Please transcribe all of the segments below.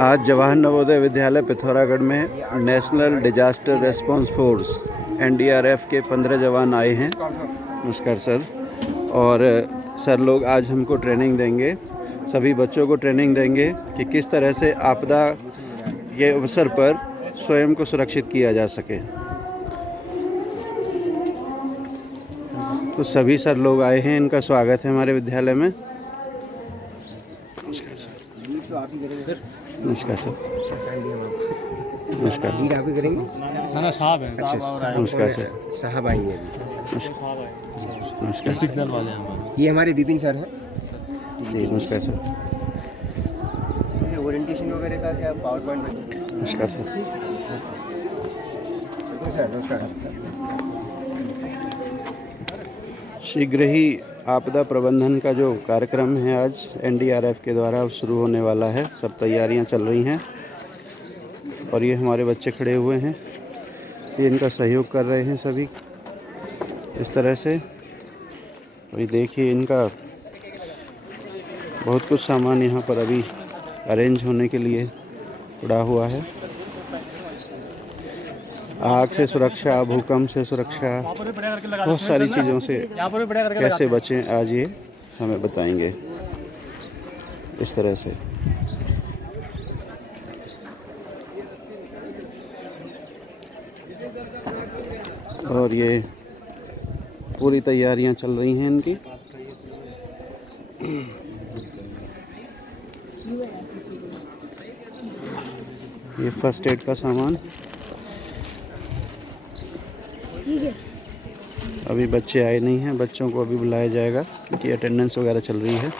आज जवाहर नवोदय विद्यालय पिथौरागढ़ में national disaster response force NDRF के 15 जवान आए हैं। नमस्कार सर। और सर लोग आज हमको ट्रेनिंग देंगे, सभी बच्चों को ट्रेनिंग देंगे कि किस तरह से आपदा के अवसर पर स्वयं को सुरक्षित किया जा सके। तो सभी सर लोग आए हैं, इनका स्वागत है हमारे विद्यालय में। नमस्कार सर। नमस्कार सर। नमस्कार सर। आप ही करेंगे? ना साहब है। अच्छा, नमस्कार सर। साहब आएंगे अभी। नमस्कार। सिग्नल वाले हमारे। ये हमारे विपिन सर हैं। जी नमस्कार सर। ये ओरिएंटेशन वगैरह का क्या पावर पॉइंट? नमस्कार सर। नमस्कार। शीघ्र ही आपदा प्रबंधन का जो कार्यक्रम है आज NDRF के द्वारा शुरू होने वाला है। सब तैयारियां चल रही हैं और ये हमारे बच्चे खड़े हुए हैं, ये इनका सहयोग कर रहे हैं सभी इस तरह से। और ये देखिए इनका बहुत कुछ सामान यहाँ पर अभी अरेंज होने के लिए पड़ा हुआ है। आग से सुरक्षा, भूकंप से सुरक्षा, बहुत सारी चीज़ों से कैसे बचें आज ये हमें बताएंगे इस तरह से। और ये पूरी तैयारियां चल रही हैं इनकी। ये फर्स्ट एड का सामान। अभी बच्चे आए नहीं हैं, बच्चों को अभी बुलाया जाएगा क्योंकि अटेंडेंस वगैरह चल रही है।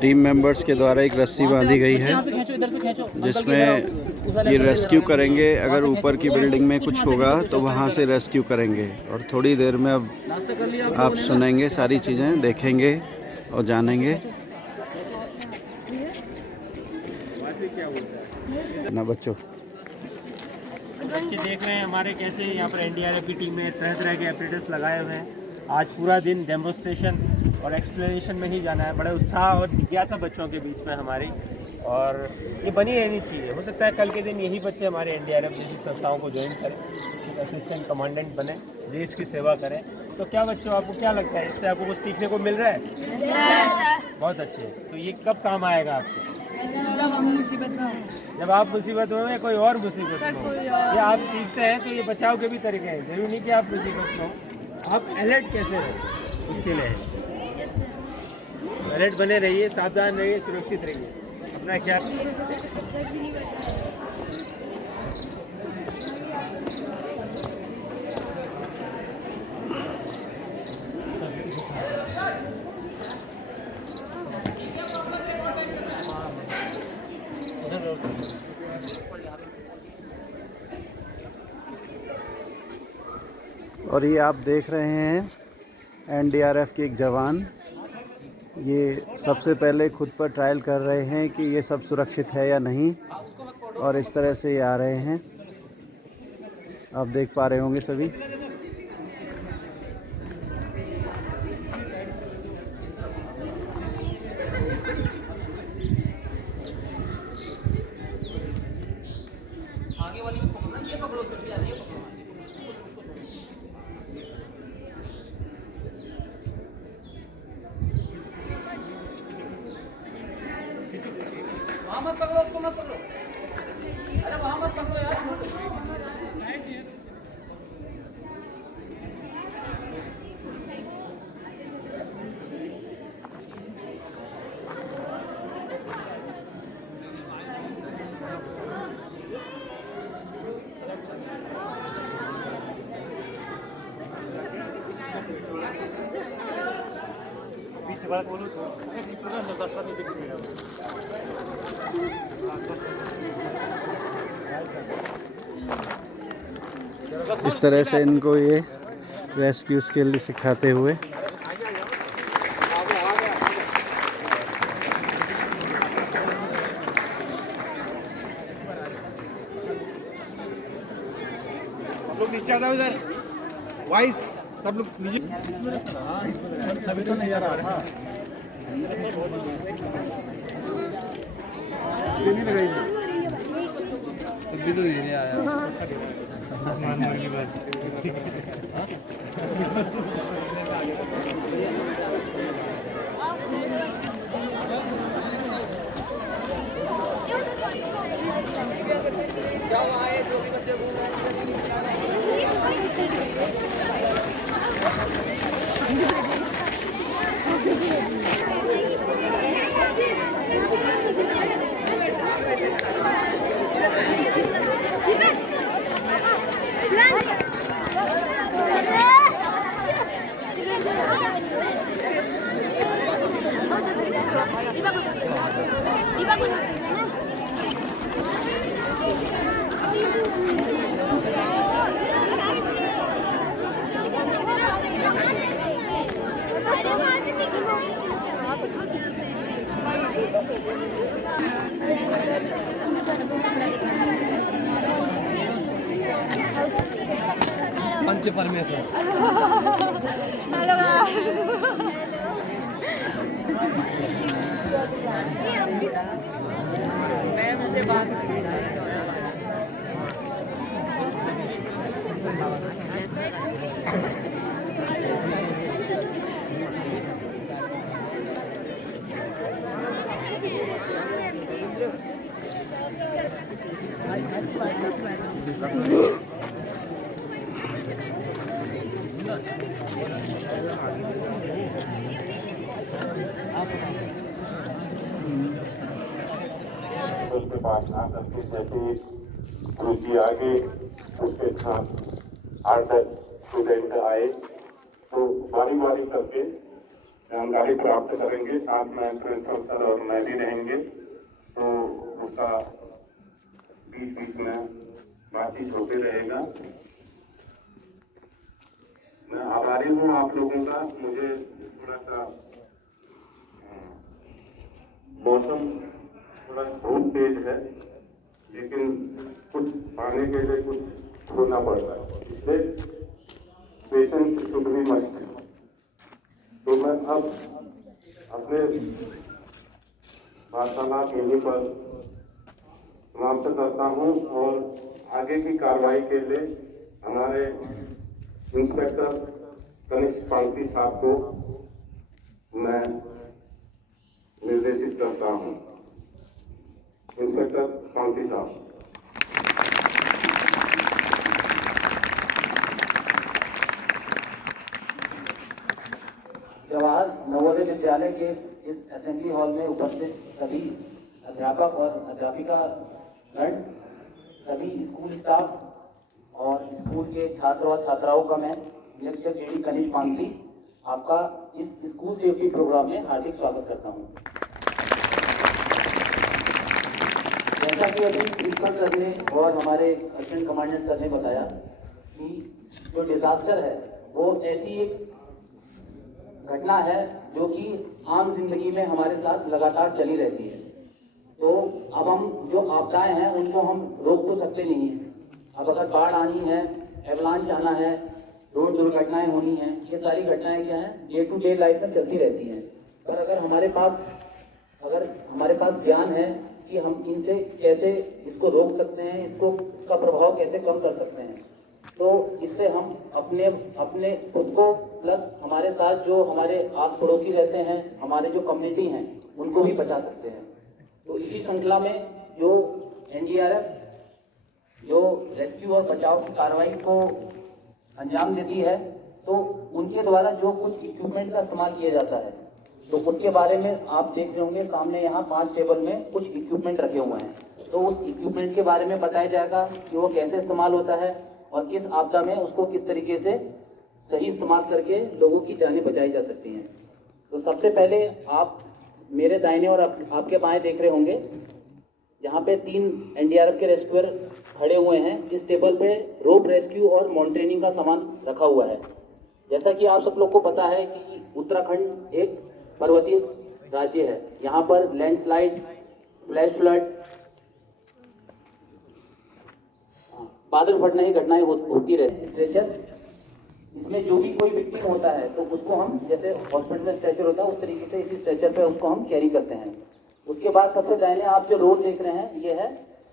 टीम मेंबर्स के द्वारा एक रस्सी बांधी गई है जिसमें ये रेस्क्यू करेंगे। अगर ऊपर की बिल्डिंग में कुछ होगा तो वहाँ से रेस्क्यू करेंगे। और थोड़ी देर में अब आप सुनेंगे, सारी चीज़ें देखेंगे और जानेंगे ना बच्चों। बच्चे देख रहे हैं हमारे कैसे यहाँ पर NDRF की टीम में तरह तरह के एपरेटस लगाए हुए हैं। आज पूरा दिन डेमोन्स्ट्रेशन और एक्सप्लेनेशन में ही जाना है। बड़े उत्साह और जिज्ञासा बच्चों के बीच में हमारी, और ये बनी रहनी चाहिए। हो सकता है कल के दिन यही बच्चे हमारे NDRF जैसी संस्थाओं को ज्वाइन करें, असिस्टेंट कमांडेंट बने, देश की सेवा करें। तो क्या बच्चों, आपको क्या लगता है, इससे आपको कुछ सीखने को मिल रहा है? बहुत अच्छे। तो ये कब काम आएगा आपको? जब हम मुसीबत में हो, जब आप मुसीबत में हो या कोई और मुसीबत में हो। ये आप सीखते हैं तो ये बचाव के भी तरीके हैं। जरूरी नहीं कि आप मुसीबत में हो। आप अलर्ट कैसे रहें उसके लिए अलर्ट बने रहिए, सावधान रहिए, सुरक्षित रहिए, अपना ख्याल। और ये आप देख रहे हैं NDRF के एक जवान, ये सबसे पहले खुद पर ट्रायल कर रहे हैं कि ये सब सुरक्षित है या नहीं, और इस तरह से ये आ रहे हैं। आप देख पा रहे होंगे सभी। मत पकड़ो, उसको मत पकड़ो। अरे वहाँ मत पकड़ो यार, पीछे वाला बोलो तो पूरा नज़र नहीं दिख रहा। इस तरह से इनको ये रेस्क्यू स्किल सिखाते हुए नीचे आ जाओ इधर वाइस सब लोग नीचे अभी तो नहीं आ रहा था नहीं लगाई तब भी तो नहीं आया पंच परमेश्वर उसके पास आकर के जैसे रुचि आगे उसके साथ 8-10 स्टूडेंट आए तो बारी बारी करके जानकारी प्राप्त करेंगे। साथ में प्रिंसिपल सर और मैं भी रहेंगे तो उसका बीच बीच में बातचीत होते रहेगा। मैं आभारी हूँ आप लोगों का। मुझे थोड़ा सा मौसम थोड़ा बहुत तेज है लेकिन कुछ पाने के लिए कुछ खोना पड़ रहा है, इसलिए पेशेंस शुड बी मस्ट। तो मैं अब अपने वार्तालाप यहीं पर समाप्त करता हूँ और आगे की कार्रवाई के लिए हमारे इंस्पेक्टर कनिष्ठ पांसी साहब को मैं निर्देशित करता हूँ। इंस्पेक्टर पांसी साहब। जवाहर नवोदय विद्यालय के इस असेंबली हॉल में उपस्थित सभी अध्यापक और अध्यापिका गण, सभी स्कूल स्टाफ और स्कूल के छात्र और छात्राओं का मैं निरीक्षक जेडी कनिष्ठ पांसी आपका इस स्कूल सेफ्टी प्रोग्राम में हार्दिक स्वागत करता हूं। जैसा कि अभी प्रिंसिपल सर ने और हमारे असिस्टेंट कमांडेंट सर ने बताया कि जो डिजास्टर है वो ऐसी एक घटना है जो कि आम जिंदगी में हमारे साथ लगातार चली रहती है। तो अब हम जो आपदाएं हैं उनको हम रोक तो सकते नहीं हैं। अब अगर बाढ़ आनी है, एवलांच आना है, रोड दुर्घटनाएं होनी हैं, ये सारी घटनाएं क्या हैं, डे टू डे लाइफ में चलती रहती हैं। पर अगर हमारे पास ज्ञान है कि हम इनसे कैसे इसको रोक सकते हैं, इसका प्रभाव कैसे कम कर सकते हैं, तो इससे हम अपने खुद को प्लस हमारे साथ जो हमारे आस पड़ोसी रहते हैं, हमारे जो कम्युनिटी हैं, उनको भी बचा सकते हैं। तो इसी श्रृंखला में जो एनडीआरएफ जो रेस्क्यू और बचाव की कार्रवाई को अंजाम देती है, तो उनके द्वारा जो कुछ इक्विपमेंट का इस्तेमाल किया जाता है, तो उसके बारे में आप देख रहे होंगे सामने यहाँ 5 टेबल में कुछ इक्विपमेंट रखे हुए हैं। तो उस इक्विपमेंट के बारे में बताया जाएगा कि वो कैसे इस्तेमाल होता है और किस आपदा में उसको किस तरीके से सही इस्तेमाल करके लोगों की जानें बचाई जा सकती हैं। तो सबसे पहले आप मेरे दाहिने और आपके बाएं देख रहे होंगे, यहाँ पे 3 एनडीआरएफ के रेस्क्यूअर खड़े हुए हैं। इस टेबल पे रोप रेस्क्यू और मॉनिटरिंग का सामान रखा हुआ है। जैसा कि आप सब लोग को पता है कि उत्तराखंड एक पर्वतीय राज्य है। यहाँ पर लैंडस्लाइड, फ्लैश फ्लड, बादल फटने की घटनाएं होती रहती। स्ट्रेचर, इसमें जो भी कोई विक्टिम होता है तो उसको हम, जैसे हॉस्पिटल में स्ट्रेचर होता है उस तरीके से इसी स्ट्रेचर पे उसको हम कैरी करते हैं। उसके बाद सबसे दाहिने आप जो रोप देख रहे हैं, ये है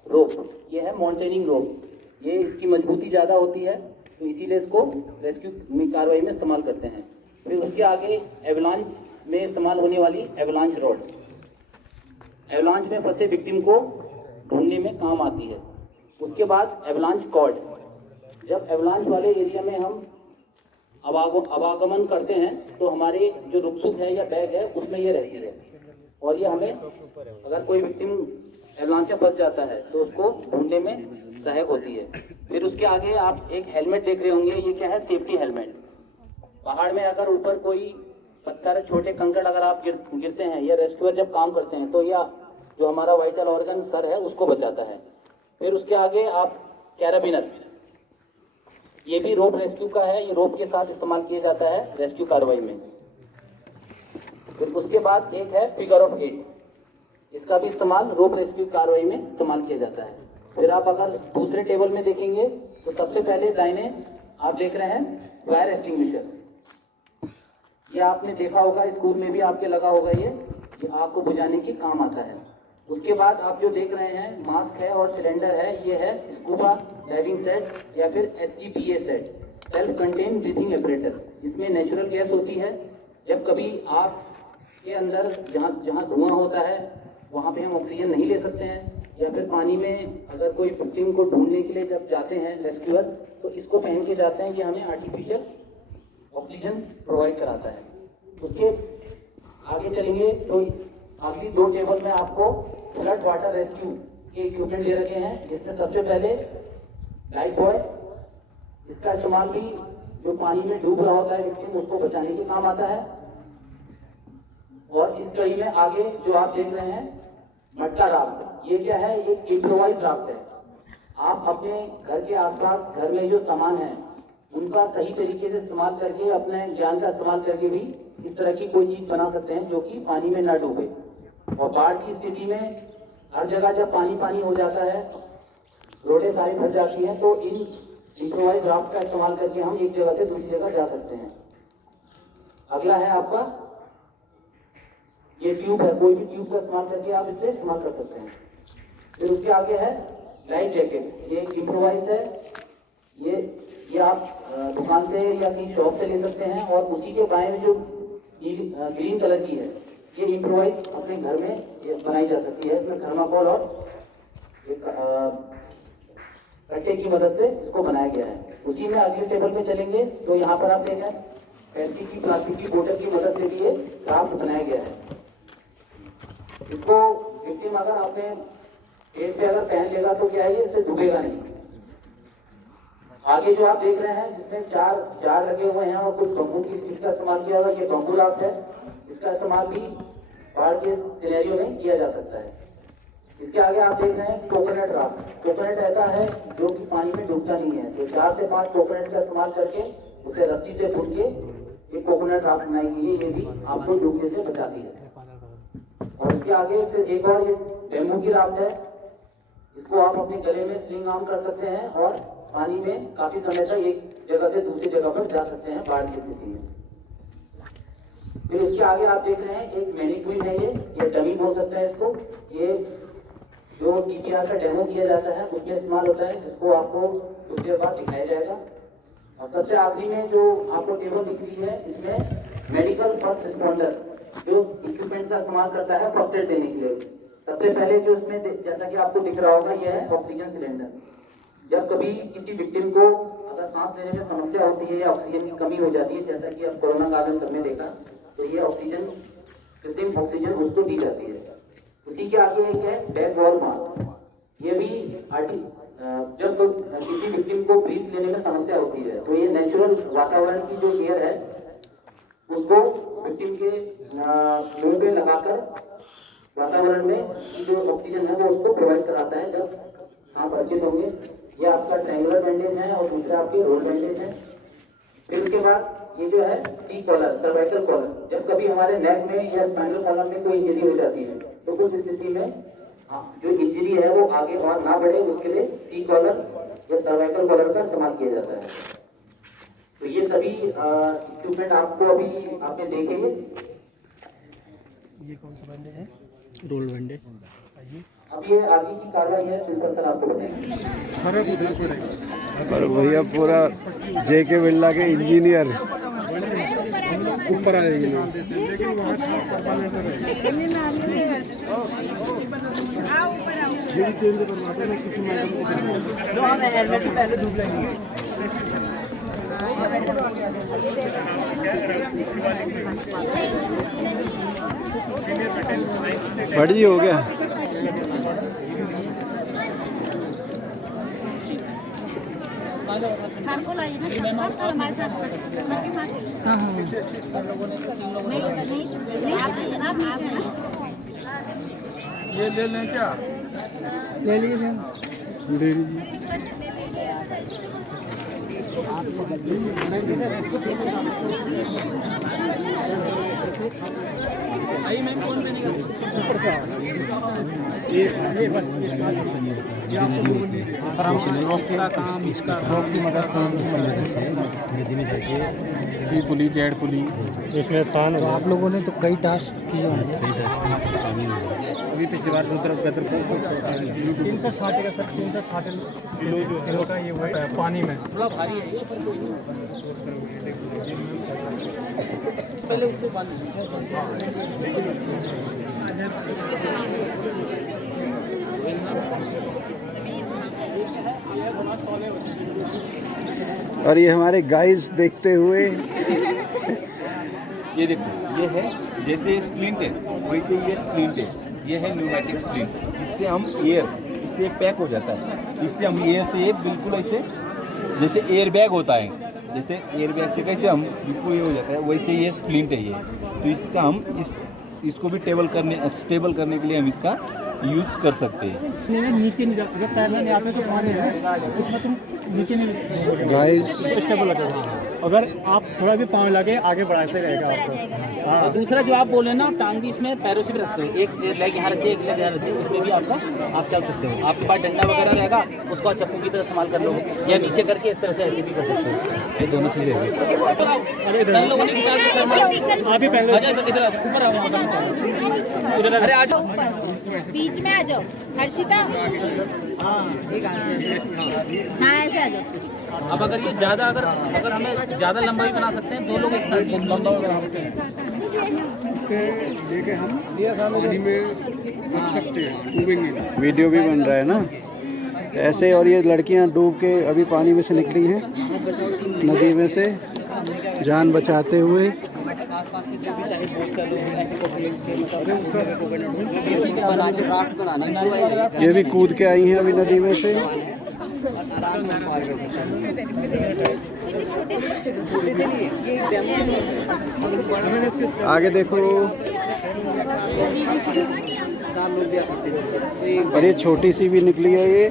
रोप, ये है माउंटेनिंग रोप। ये इसकी मजबूती ज़्यादा होती है तो इसीलिए इसको रेस्क्यू कार्रवाई में इस्तेमाल करते हैं। फिर उसके आगे एवलांच में इस्तेमाल होने वाली एवलांच रॉड, एवलांच में फंसे विक्टिम को ढूंढने में काम आती है। उसके बाद एवलांच कॉर्ड, जब एवलांच वाले एरिया में हम आवागमन करते हैं तो हमारे जो रुकसुक है या बैग है उसमें ये रहती है और ये हमें, अगर कोई विक्टिम एवलांच में फंस जाता है तो उसको ढूंढने में सहायक होती है। फिर उसके आगे आप एक हेलमेट देख रहे होंगे, ये क्या है, सेफ्टी हेलमेट। पहाड़ में अगर ऊपर कोई पत्थर, छोटे कंकड़ अगर आप गिरते हैं या रेस्क्यूअर जब काम करते हैं तो यह जो हमारा वाइटल ऑर्गन सर है उसको बचाता है। फिर उसके आगे आप कैराबिनर, ये भी रोप रेस्क्यू का है, ये रोप के साथ इस्तेमाल किया जाता है रेस्क्यू कार्रवाई में। फिर उसके बाद एक है फिगर ऑफ 8, इसका भी इस्तेमाल रोप रेस्क्यू कार्रवाई में इस्तेमाल किया जाता है। फिर आप अगर दूसरे टेबल में देखेंगे तो सबसे पहले दाहिने आप देख रहे हैं फायर एक्सटिंग्विशर। ये आपने देखा होगा, स्कूल में भी आपके लगा होगा, ये आग को बुझाने के काम आता है। उसके बाद आप जो देख रहे हैं मास्क है और सिलेंडर है, ये है स्कूबा डाइविंग सेट या फिर SCBA set, self contain breathing apparatus. इसमें नेचुरल गैस होती है। जब कभी आग के अंदर जहाँ धुआं होता है वहाँ पे हम ऑक्सीजन नहीं ले सकते हैं, या फिर पानी में अगर कोई विक्टिम को ढूंढने के लिए जब जाते हैं रेस्क्यूअर तो इसको पहन के जाते हैं, ये हमें आर्टिफिशियल ऑक्सीजन प्रोवाइड कराता है। उसके आगे चलेंगे तो अगली 2 टेबल में आपको फ्लड वाटर रेस्क्यू के इक्विपमेंट दे रखे हैं, जिसमें सबसे पहले लाइफ बॉय, इसका इस्तेमाल भी जो पानी में डूब रहा होता है विक्टिम उसको बचाने के काम आता है। और इस कड़ी में आगे जो आप देख रहे हैं मटका राफ्ट, ये क्या है, ये इम्प्रोवाइज राफ्ट है। आप अपने घर के आसपास घर में जो सामान है उनका सही तरीके से इस्तेमाल करके, अपने ज्ञान का इस्तेमाल करके भी इस तरह की कोई चीज बना सकते हैं जो कि पानी में ना डूबे। और बाढ़ की स्थिति में हर जगह जब पानी हो जाता है, रोडें सारी भर जाती हैं, तो इन इम्प्रोवाइज राफ्ट का इस्तेमाल करके हम एक जगह से दूसरी जगह जा सकते हैं। अगला है आपका ये ट्यूब है, कोई भी ट्यूब का इस्तेमाल करके आप इसे इस्तेमाल कर सकते हैं। फिर उसके आगे है लाइफ जैकेट, ये इम्प्रोवाइज है, ये आप दुकान से या कहीं शॉप से ले सकते हैं। और उसी के बाएं में जो ग्रीन कलर की है, ये इम्प्रोवाइज अपने घर में बनाई जा सकती है। इसमें थर्माकोल और एक कट्टे की मदद से इसको बनाया गया है। उसी में अगले टेबल पे चलेंगे तो यहाँ पर आप देखें पैंसी की प्लास्टिक की बोतल की मदद से भी ये क्राफ्ट बनाया गया है। इसको विक्टिम अगर आपने पेट पे अगर पहन लेगा तो क्या है, ये इससे डूबेगा नहीं। आगे जो आप देख रहे हैं जिसमें चार लगे हुए हैं और कुछ बम्बू की स्टिक का इस्तेमाल किया हुआ, ये बम्बू राफ्ट है। इसका इस्तेमाल भी बाढ़ के सिनेरियो में किया जा सकता है। इसके आगे आप देख रहे हैं कोकोनट राफ्ट। कोकोनट ऐसा है जो कि पानी में डूबता नहीं है, तो 4 से 5 कोकोनट का इस्तेमाल करके उसे रस्सी से बुन के एक कोकोनट राफ्ट बनाई गई है, ये भी आपको डूबने से बचाती है। और इसके आगे फिर एक और ये बैम्बू की राफ्ट है, इसको आप अपने गले में स्लिंग ऑन कर सकते हैं और पानी में काफी समय तक एक जगह से दूसरी जगह पर जा सकते हैं बाढ़ की स्थिति में। फिर उसके आगे आप देख रहे हैं एक मैनिक्विन है, ये डमी बोल सकते हैं इसको। ये जो TPR का डेमो किया जाता है उसमें इस्तेमाल होता है, जिसको आपको कुछ देर बाद दिखाया जाएगा। और सबसे आखिरी में जो आपको टेबल दिख रही है, इसमें मेडिकल फर्स्ट रिस्पॉन्डर जो इक्विपमेंट का इस्तेमाल करता है फर्स्ट एड देने के लिए। सबसे पहले जो इसमें जैसा कि आपको दिख रहा होगा, यह है ऑक्सीजन सिलेंडर। जब कभी किसी विक्टिम को अगर सांस लेने में समस्या होती है या ऑक्सीजन की कमी हो जाती है, जैसा कि अब कोरोना काल में सबने देखा, तो ये ऑक्सीजन, कृत्रिम ऑक्सीजन उसको दी जाती है। उसी के आगे एक है बैग वॉल मास्क। ये भी जब किसी विक्टिम को ब्रीथ लेने में समस्या होती है तो ये नेचुरल वातावरण की जो एयर है उसको विक्टिम के मुंह पे लगाकर वातावरण में जो ऑक्सीजन है वो उसको प्रोवाइड कराता है जब सांस अर्चित होंगे। ये आपका ट्रायंगुलर बैंडेज है और दूसरा आपके रोल बैंडेज है। फिर उसके बाद ये जो है टी कॉलर, सर्वाइकल कॉलर। जब कभी हमारे नेक में या स्पाइनल कॉलम में कोई इंजरी हो जाती है तो उस स्थिति में जो इंजरी है वो आगे और ना बढ़े, उसके लिए सी कॉलर या सर्वाइकल कॉलर का इस्तेमाल किया जाता है। तो ये सभी इक्विपमेंट आपको अभी आपने देखे। ये कौन सा बैंडेज है? Roll bandage. अब ये आगे की कार्रवाई है, प्रिंसिपल सर आपको बताएंगे। और भैया पूरा JK बिरला के इंजीनियर ऊपर आ जाएंगे बढ़िया हो गया। सर को लाइए ना, सर हमारे साथ सर के साथ। हाँ हाँ नहीं आप ये ले लें क्या? ले लीजिए। ले लीजिए। सी पुली, जेड पुली, इसमें सान तो आप लोगों ने तो कई टास्क किए होंगे। अभी पिछली बार दूसरा गदर 360 का सर, 360 किलो का ये वेट है पानी में। थोड़ा भारी है ये, पहले उसको बांध। और ये हमारे गाइस देखते हुए ये देखो, ये है जैसे स्प्लिंट है वैसे ये स्प्लिंट है, ये है न्यूमेटिक स्प्लिंट। इससे हम एयर, इससे पैक हो जाता है, इससे हम एयर से ये बिल्कुल ऐसे जैसे एयर बैग होता है, जैसे एयर बैग से कैसे हम बिल्कुल ये हो जाता है, वैसे ये स्प्लिंट है ये। तो इसका हम इसको भी स्टेबल करने के लिए हम इसका यूज कर सकते हैं। नीचे नहीं जाता, जब तैरना नहीं आता तो पानी है उसमें तुम नीचे नहीं गाइस स्टेबल लगेगा। अगर आप थोड़ा भी पाँव लगे आगे बढ़ाते रहेगा आपको। और दूसरा जो आप बोल रहे हैं ना, टांग भी इसमें पैरों से भी रखते हो, एक लेग यहाँ रखिए, एक लेग यहाँ रखिए, उसमें भी आपका आप चल सकते हो। आपके पास डंडा वगैरह रहेगा, उसको आप चप्पू की तरह इस्तेमाल कर लो, या नीचे करके इस तरह से ऐसे भी कर सकते हो। ये दोनों चीज़ें हैं। कल लोगों ने विचार किया, आप भी पहले इधर ऊपर आओ, इधर अरे आ जाओ, बीच में आ जाओ हर्षिता। हाँ ऐसे आ जाओ। अब अगर ये ज़्यादा अगर हमें ज़्यादा लंबा भी बना सकते हैं, दो लोग एक साथ लंबा इससे लेके हम पानी में रख सकते हैं, डूबेंगे नहीं। वीडियो भी बन रहा है ना ऐसे। और ये लड़कियां डूब के अभी पानी में से निकली हैं, नदी में से जान बचाते हुए। ये भी कूद के आई हैं अभी नदी में से। आगे देखो, और ये छोटी सी भी निकली है ये।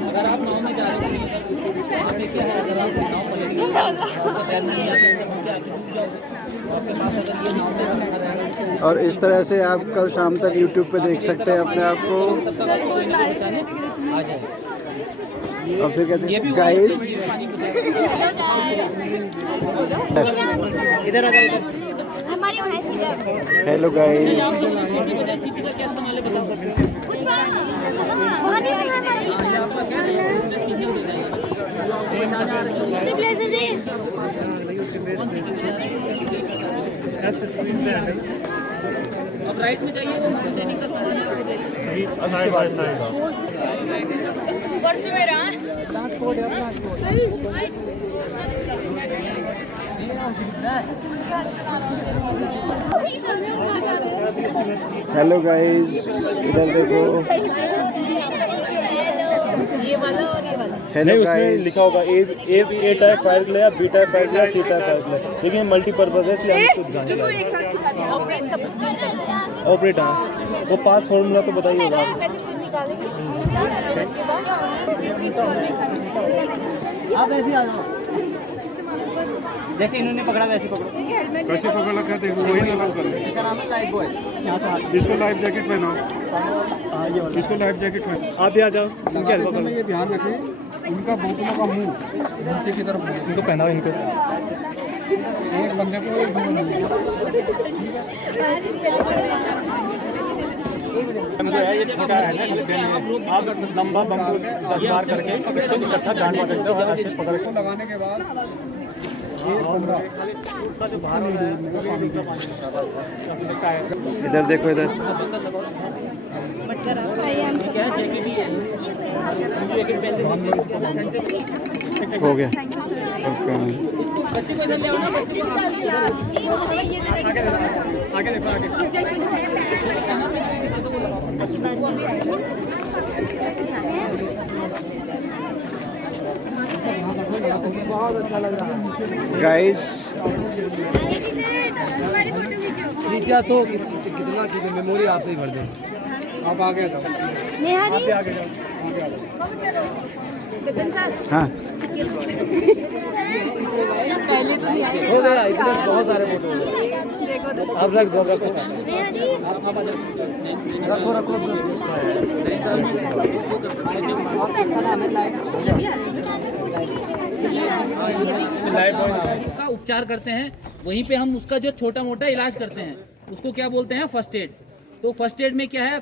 अगर आप नाव में जा रहे हो, यहाँ पे क्या है, अगर आप नाव पलटेगी तो तैरना नहीं आता, आपके पास अगर ये नाव पे और इस तरह से आप कल शाम तक YouTube पे देख सकते हैं अपने आप को। और फिर कैसे गाइस, इधर आ जाओ, हेलो गाइस। रेसिपी का क्या इस्तेमाल है बताओ। अब राइट में चाहिए हेलो गाइस, इधर देखो। Hello guys. लिखा होगा ए टाइप फायर ग्ले, बी टाइप फायर ग्ले, सी टाइप फायर ग्ले, लेकिन मल्टीपर्पज है इसलिए हम खुद दिखाएंगे। ऑपरेट है वो पास फॉर्मूला तो बताइए होगा। आप ऐसे आ जाओ। जैसे इन्होंने पकड़ा वैसे पकड़ो। कैसे पकड़ रखा है वही लेवल कर ले। सर हम लाइफ बॉय यहाँ से हाथ इसको लाइफ जैकेट पहनाओ, इसको लाइफ जैकेट पहनाओ। आप भी आ जाओ। इसमें ये ध्यान रखें इनका बोतलों का मुंह नीचे की तरफ इनको पहनाओ। इनको एक बंदे को एक ये छोटा है ना, आप लंबा बम्बू 10 बार करके इसको इकट्ठा गांड मार सकते हो और ऐसे पकड़ के लगाने के बाद इधर देखो, इधर हो गया। आगे देखो आगे। बहुत अच्छा लग रहा है गाइस। क्या तो कितना चीज़ें मेमोरी आपसे ही भर दे। आप आगे जाओ, नेहा जी आगे जाओ। विपिन सर हाँ, पहले तो नहीं आए। हो गया इतने बहुत सारे फोटो हो गए। आप रख दो नेहा जी रखो रखो का उपचार करते हैं, वहीं पे हम उसका जो छोटा मोटा इलाज करते हैं उसको क्या बोलते हैं, फर्स्ट एड। तो फर्स्ट एड में क्या है,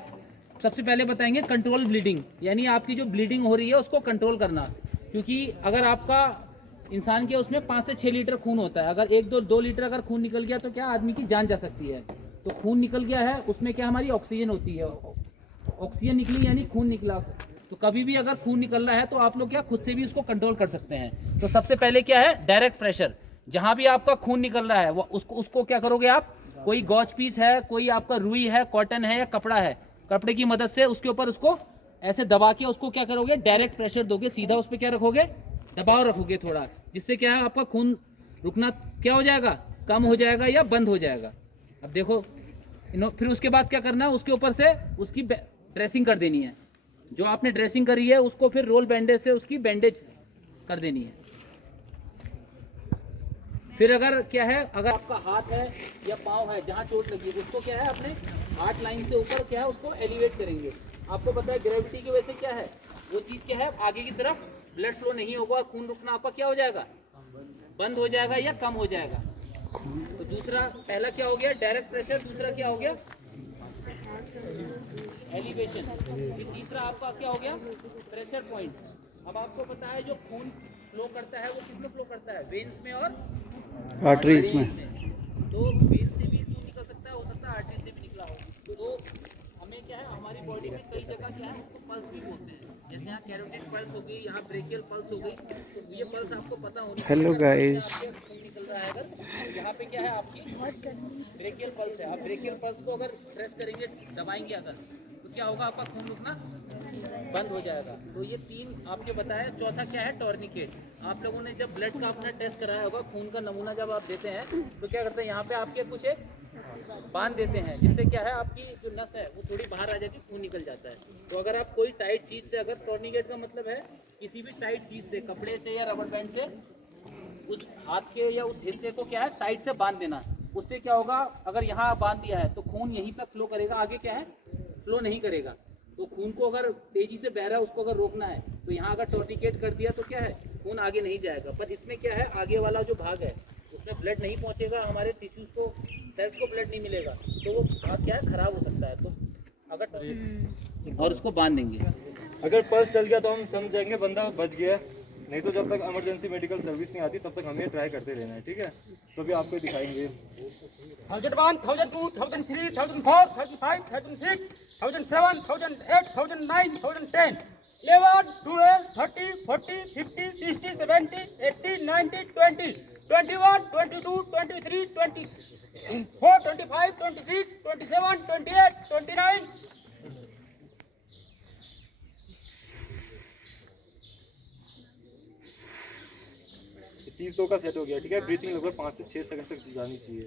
सबसे पहले बताएंगे कंट्रोल ब्लीडिंग, यानी आपकी जो ब्लीडिंग हो रही है उसको कंट्रोल करना। क्योंकि अगर आपका इंसान के उसमें 5 से 6 लीटर खून होता है, अगर 1-2 लीटर अगर खून निकल गया तो क्या आदमी की जान जा सकती है। तो खून निकल गया है, उसमें क्या हमारी ऑक्सीजन होती है, ऑक्सीजन निकली यानी खून निकला। तो कभी भी अगर खून निकल रहा है तो आप लोग क्या खुद से भी उसको कंट्रोल कर सकते हैं। तो सबसे पहले क्या है, डायरेक्ट प्रेशर, जहां भी आपका खून निकल रहा है वो उसको क्या करोगे आप, कोई गॉज पीस है, कोई आपका रुई है, कॉटन है या कपड़ा है, कपड़े की मदद से उसके ऊपर उसको ऐसे दबा के उसको क्या करोगे, डायरेक्ट प्रेशर दोगे, सीधा उस पर क्या रखोगे, दबाव रखोगे थोड़ा, जिससे क्या है आपका खून रुकना क्या हो जाएगा, कम हो जाएगा या बंद हो जाएगा। अब देखो फिर उसके बाद क्या करना है, उसके ऊपर से उसकी ड्रेसिंग कर देनी है। जो आपने ड्रेसिंग करी है उसको फिर रोल बैंडेज से उसकी बैंडेज कर देनी है। फिर अगर क्या है, अगर आपका हाथ है या पाँव है जहाँ चोट लगी है उसको क्या है अपने हार्ट लाइन से ऊपर क्या है उसको एलिवेट करेंगे। आपको पता है ग्रेविटी की वजह से क्या है, वो चीज़ क्या है, आगे की तरफ ब्लड फ्लो नहीं होगा, खून रुकना आपका क्या हो जाएगा, बंद हो जाएगा या कम हो जाएगा। तो दूसरा, पहला क्या हो गया डायरेक्ट प्रेशर, दूसरा क्या हो गया एलिवेशन, फिर तीसरा आपका क्या हो गया प्रेशर पॉइंट। अब आपको पता है जो खून फ्लो करता है वो किस में फ्लो करता है, वेन्स में और आर्टरीज में। तो वेन से भी खून निकल सकता है, हो सकता है आर्टरी से भी निकला हो। तो हमें क्या है, हमारी बॉडी में कई जगह क्या है उसको पल्स भी बोलते हैं, जैसे यहाँ कैरोटिड पल्स हो गई, यहाँ ब्रेकियल पल्स हो गई। तो ये पल्स आपको पता होनी चाहिए। Hello guys. खून निकल रहा है अगर यहाँ पे क्या है आपकी ब्रेकियल पल्स है, आप ब्रेकियल पल्स को अगर प्रेस करेंगे, दबाएंगे अगर, तो क्या होगा, आपका खून रुकना बंद हो जाएगा। तो ये 3 आपके बताया। चौथा क्या है, टॉर्निकेट। आप लोगों ने जब ब्लड का अपना टेस्ट कराया होगा, खून का नमूना जब आप देते हैं तो क्या करते हैं, यहाँ पे आपके कुछ एक बांध देते हैं, जिससे क्या है आपकी जो नस है वो थोड़ी बाहर आ जाती है, खून निकल जाता है। तो अगर आप कोई टाइट चीज से, अगर टॉर्निकेट का मतलब है किसी भी टाइट चीज से, कपड़े से या रबर बैंड से उस हाथ के या उस हिस्से को क्या है टाइट से बांध देना। उससे क्या होगा, अगर यहाँ बांध दिया है तो खून यहीं तक फ्लो करेगा, आगे क्या है फ्लो नहीं करेगा। तो खून को अगर तेजी से बह रहा है उसको अगर रोकना है तो यहाँ अगर टॉर्निकेट कर दिया तो क्या है, खून आगे नहीं जाएगा। पर इसमें क्या है, आगे वाला जो भाग है उसमें ब्लड नहीं पहुँचेगा, हमारे टिश्यूज को, सेल्स को ब्लड नहीं मिलेगा, तो वो भाग क्या है खराब हो सकता है। तो अगर और उसको बांध देंगे, अगर पल्स चल गया तो हम समझ जाएंगे बंदा बच गया, नहीं तो जब तक इमरजेंसी मेडिकल सर्विस नहीं आती तब तक हमें ट्राई करते रहना है, ठीक है। तो भी आपको दिखाएंगे 1001, 1002, 1003, 1004, 1005, 1006, 1007, 1008, 1009, 1010, 11, 12, 13, 14, 15, 16, 17, 18, 19, 20, 21, 22, 23, 24, 25, 26, 27, 28, 29. 30-2 का सेट हो गया, ठीक है। ब्रीथिंग लगभग 5 से 6 सेकंड तक जानी चाहिए।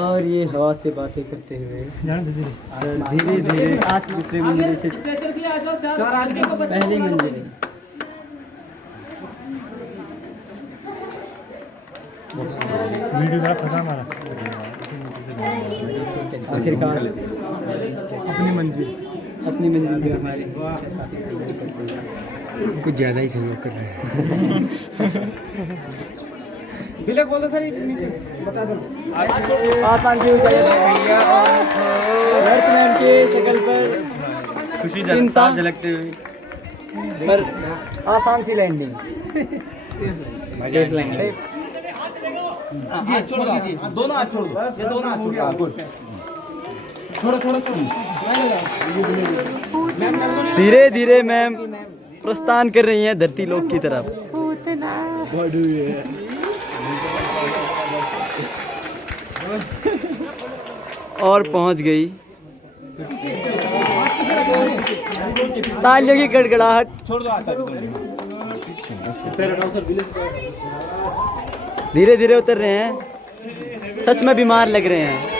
और ये हवा से बातें करते हुए सर धीरे धीरे दूसरे मंजिल से पहली मंजिल आखिरकार अपनी मंजिल पे हमारे कुछ ज़्यादा ही सहयोग कर रहे हैं। आसमान की ऊंचाई बैट्समैन की शक्ल पर खुशी साफ झलकते हुए पर आसान सी लैंडिंग। दोनों हाथ छोड़ दो, ये दोनों हाथ छोड़ दो। गुड। धीरे धीरे मैम प्रस्थान कर रही हैं धरती लोक की तरफ। और पहुंच गई तालियों की गड़गड़ाहट। छोड़ दो हाथ। धीरे धीरे उतर रहे हैं, सच में बीमार लग रहे हैं।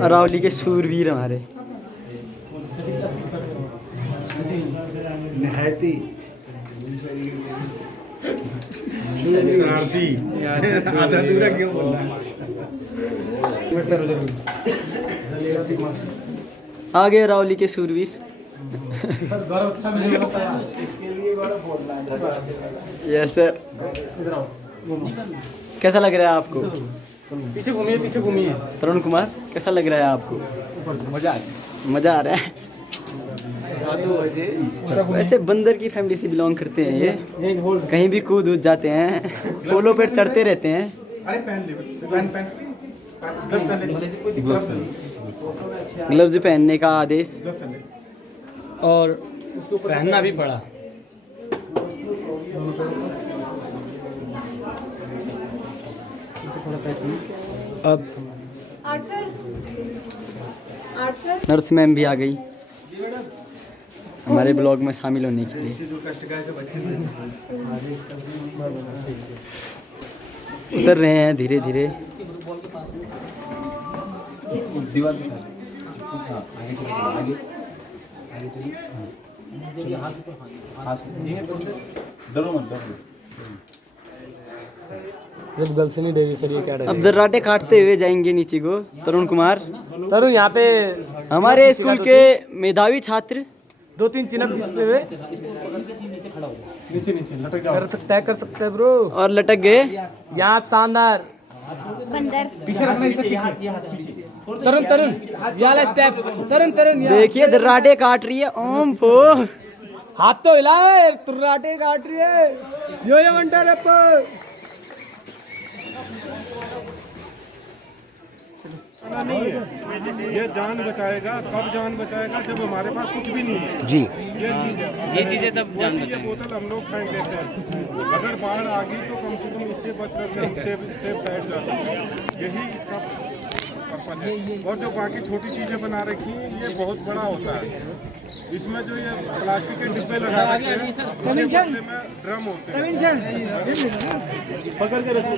अरावली के शूरवीर हमारे निहायती शरारती आधा दूरा क्यों बोल रहा है? आगे अरावली के शूरवीर। Yes sir. कैसा लग रहा है आपको? पीछे घूमिए। तरुण कुमार कैसा लग रहा है आपको? मजा आ रहा है। वैसे बंदर की फैमिली से बिलोंग करते हैं ये, कहीं भी कूद जाते हैं, पोलो पे चढ़ते रहते हैं। ग्लव्स पहनने का आदेश और पहनना भी पड़ा। अब नर्स मैम भी आ गई हमारे ब्लॉग में शामिल होने के लिए। उतर रहे हैं धीरे धीरे। जब गर्ल से नहीं डेगी सर ये क्या अब दर्राटे काटते हुए जाएंगे नीचे को। तरुण कुमार तरुण यहाँ पे हमारे स्कूल के मेधावी छात्र 2-3 चिनक घिसते हुए नीचे लटक जाओ। कर सकता है ब्रो। और लटक गए। यहाँ शानदार बंदर पीछे रखना इसे पीछे। तरुण याला स्टेप। तरुण देखिए दर्राटे काट रही है। ओम फो हाथ तो हिला है। तुर्राटे काट रही है। यो मंटा रैप। नहीं है ये जान बचाएगा। कब जान बचाएगा? जब हमारे पास कुछ भी नहीं है। जी ये चीज है। ये चीजें तब जान ये बोतल हम लोग फेंक देते हैं। अगर बाढ़ आ गई तो कम से कम इससे बच सकते हैं, सेफ साइड जा सकते हैं। यही इसका पर्पज है। और जो बाकी छोटी चीजें बना रखी हैं ये बहुत बड़ा होता है। इसमें जो ये प्लास्टिक के डिब्बे लगा रखे हैं उसके बदले में ड्रम होते हैं। पकड़ के रखो।